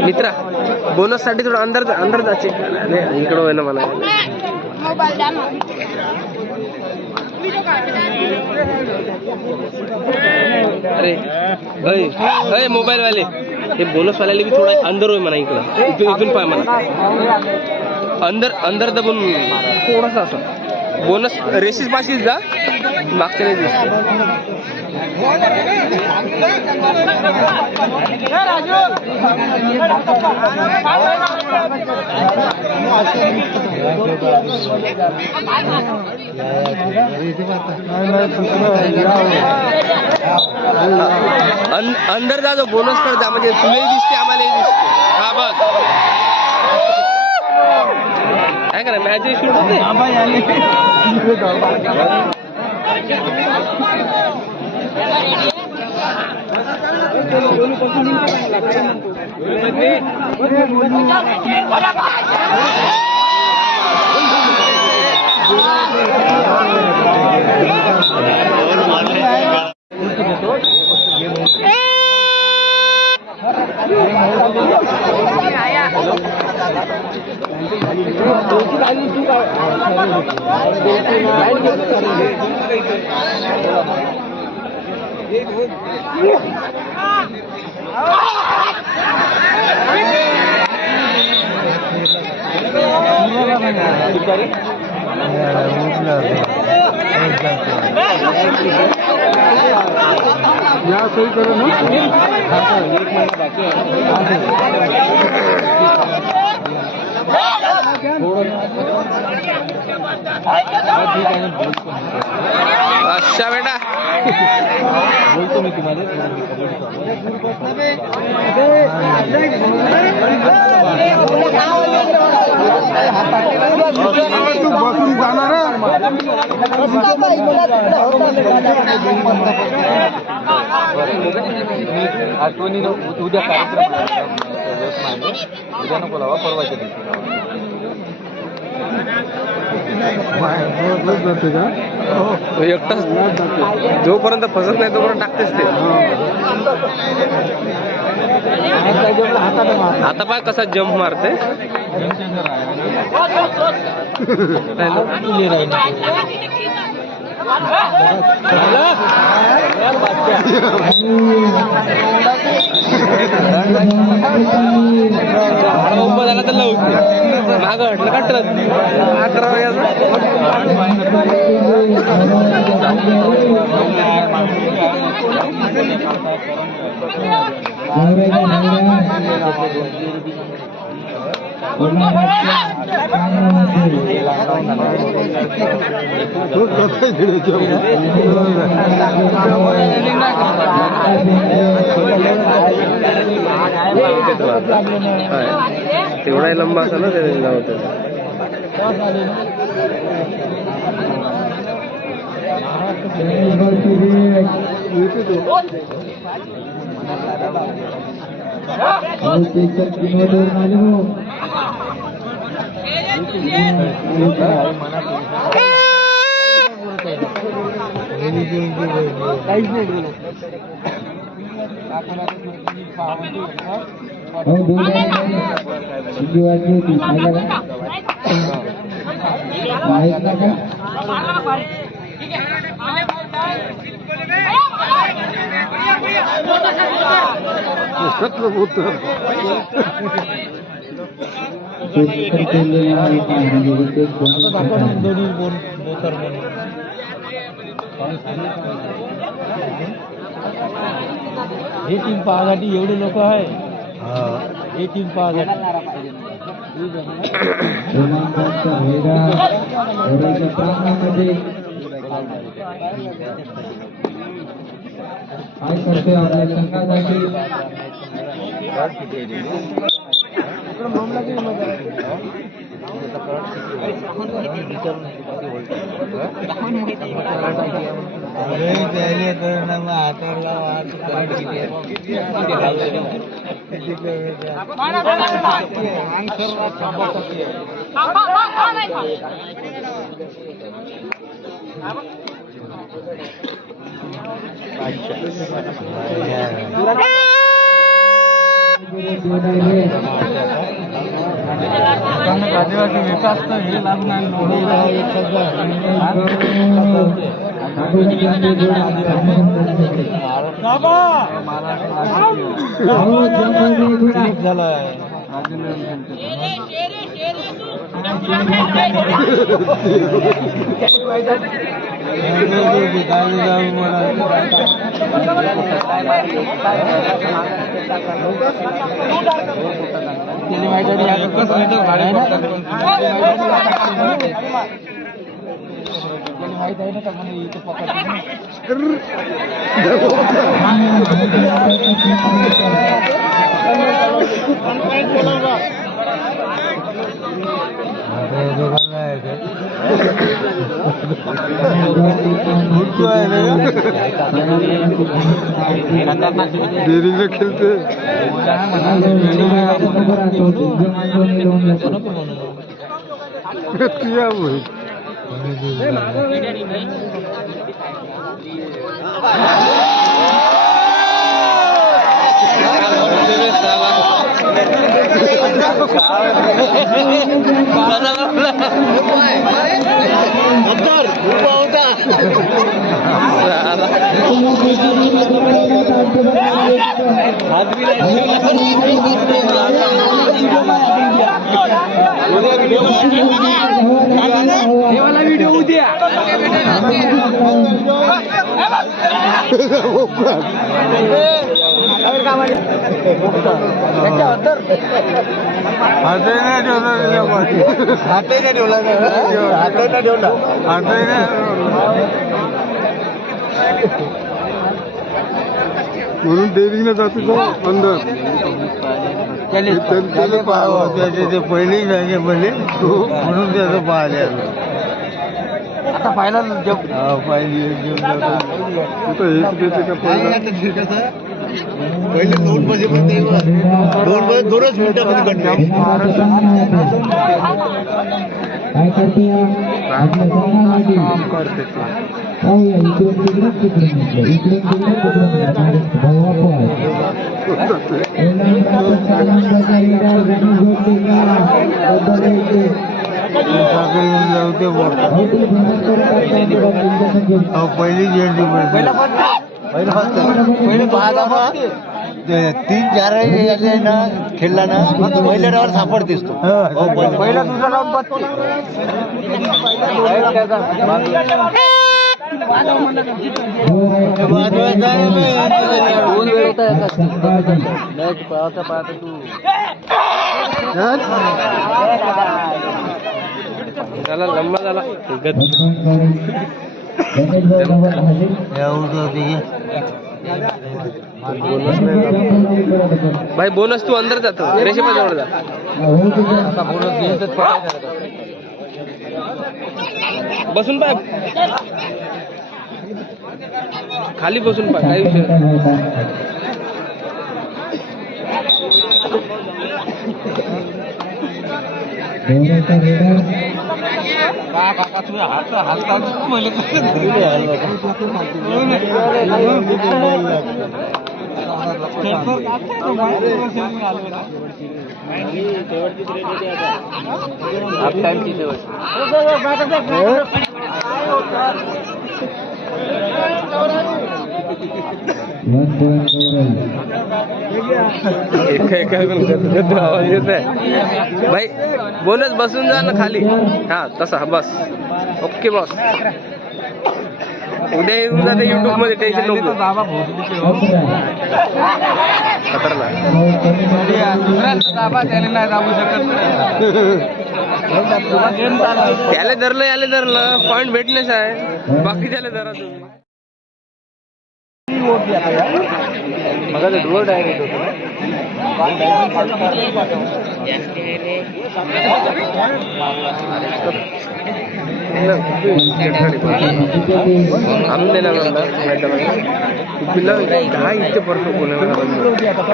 मित्रा बोनस साठी थोडं अंदर जायचे इकडं होय ना मला अरे मोबाईल वाले हे बोनस वाल्याले भी थोडा अंदर होय म्हणा इकडं इथून पाय म्हणा अंदर दबून थोडासा असं बोनस रेसिस पाशीच जा मागच्या नाही दिसत अंदर जा जो बोनस कर जा म्हणजे तुलाही दिसते आम्हालाही दिसते हा बस काय करा मॅच शूट होते या सही करो ना अच्छा बेटा बोलतो मी तुम्हाला तू बसून जाणार आठवणी उद्या कार्यक्रम उद्या नको लावा परवाच्या दिवशी एकटाच जोपर्यंत फसत नाही तोपर्यंत टाकतेच ते आता पाय कसा जम्प मारते झाला तर माग हटलं काटलं तेवढा लंबा असा ना ते होत हे टीम पाहासाठी एवढे लोक आहे हे टीम पाहासाठी काय करते आपल्या संघासाठी आदिवासी विकास तर हे लागून डेरीला खेळते व्हिडिओ उद्या म्हणून डेअरिंगला जातो तो अंदर त्याचे पहिले जागे पहिले म्हणून त्याचं पाहिले आता पाहिला पहिले 2 वाजेपर्यंत 2च मिनिटामध्ये काम करते पहिले 3-4 ना खेळला ना पहिल्या डावाला सापडतेस तो पहिला दुसरा डाव बसते झाला लंबा झाला भाई बोनस तू अंदर जातो रेषेपा जवळ जा बसून पाय खाली बसून पाय काही विषय आवाज येत आहे भाई बोनस बसून जा ना खाली हा तसा बस ओके बॉस उद्या येऊन जाते युट्यूब मध्ये टेन्शन नको खतरनाक त्याला धरलं याला धरलं पॉइंट भेटणेच आहे बाकी त्याला धरा तुम्ही मग रोड आहे ಆಮೇಲೆ పిల్లలు గా ఇచ్చే పడుతూ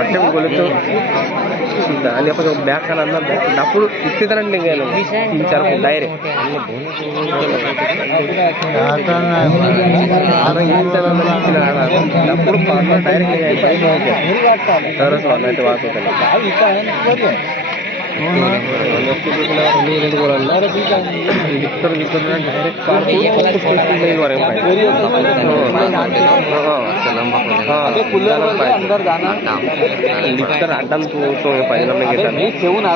అట్టే కొలుతూ దాని యొక్క బ్యాక్ అని అన్న అప్పుడు ఇచ్చేదానండి ఇచ్చారు డైరెక్ట్ అప్పుడు డైరెక్ట్ సరస్ అన్నట్టు వాడుతుంది अड्डा पाहिजे ठेवून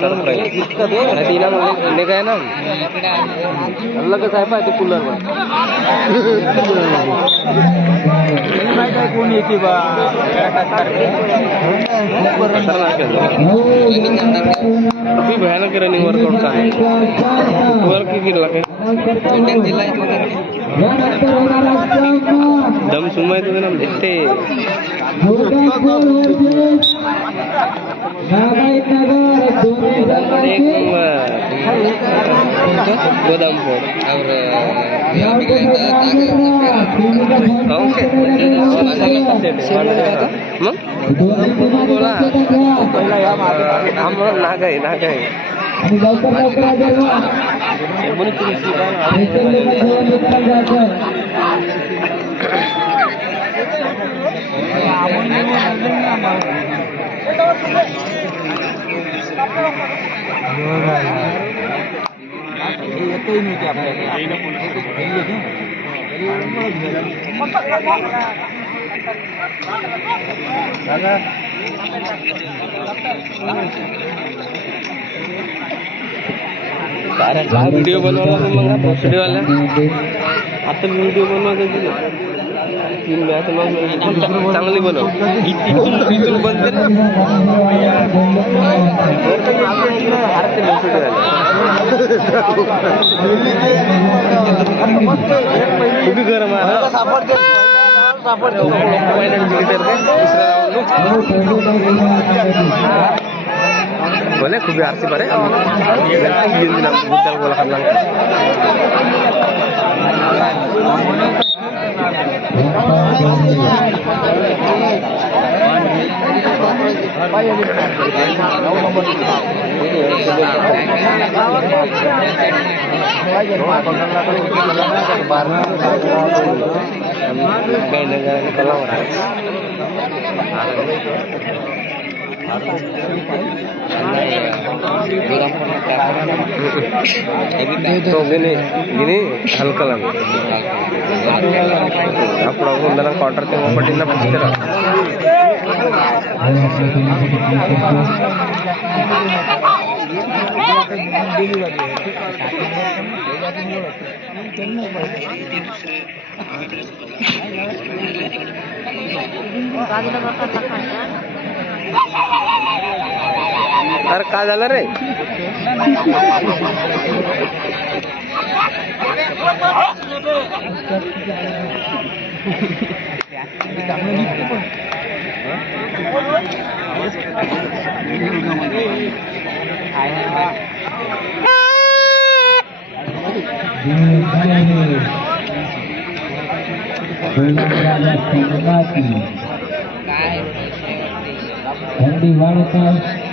काय ना लगेच आहे पाहिजे कूलर कोण येते बा अभी भयानक रनिंग वर्कआउट आहे वर्क किती लागेल दम सुनवायचं ना इथे गोदामपूर बोला नागाई नागाई व्हिडिओ बनवला मग व्हिडिओला आता व्हिडिओ बनवायचं चांगली बनव इथून बनते ना खूप गरम आहे बोले खूब आरसी पारे बुद्धाल बोला करना तो gini hal kalang apa orang dalam quarter tengok patin apa sih kira अरे का झालं रे थंडी वाढत आहे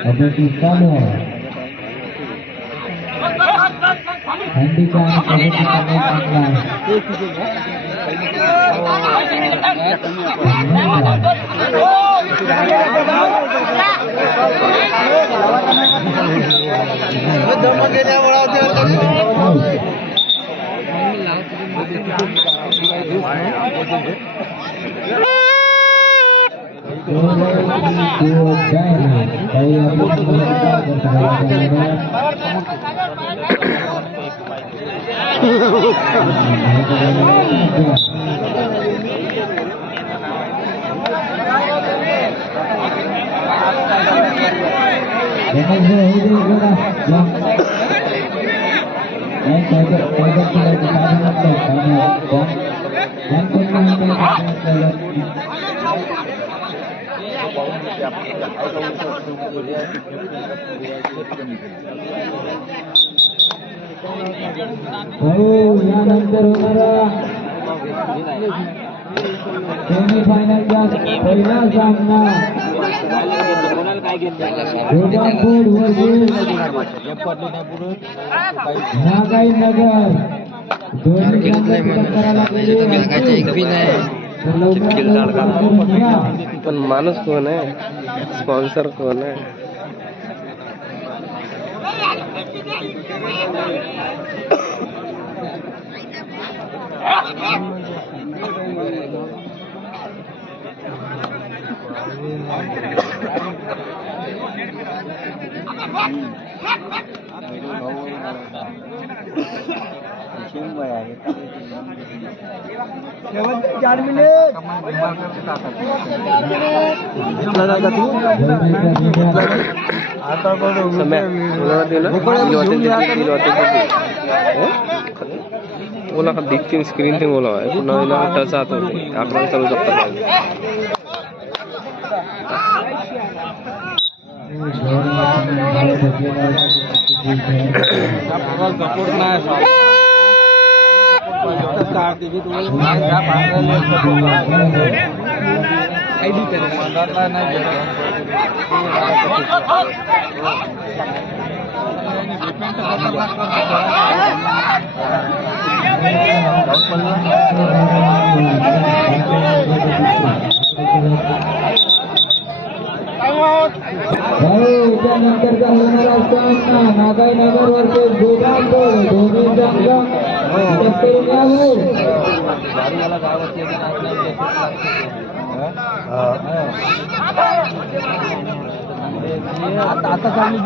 अभ्यासी चालू आहे थंडीचा आणि यानंतर होणारा सेमीफायनलचा पहिला सामना गोदामपूर वर्सेस नागाई नगर. दोन्ही संघ करायला पण माणूस कोण आहे, स्पॉन्सर कोण आहे? बोला का दिखती स्क्रीन ते बोला पुन्हा टच आत होते आकडा चालू शकतात. त्यानंतरचा होणारा सामना नागाई नगर वर्सेस गोदामपूर. दोन्ही संघ करून यावे. आता चालू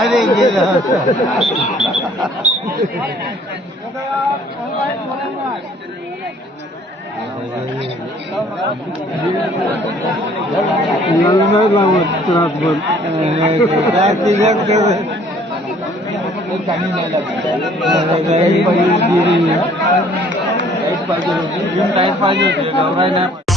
अरे गेला पाहिजे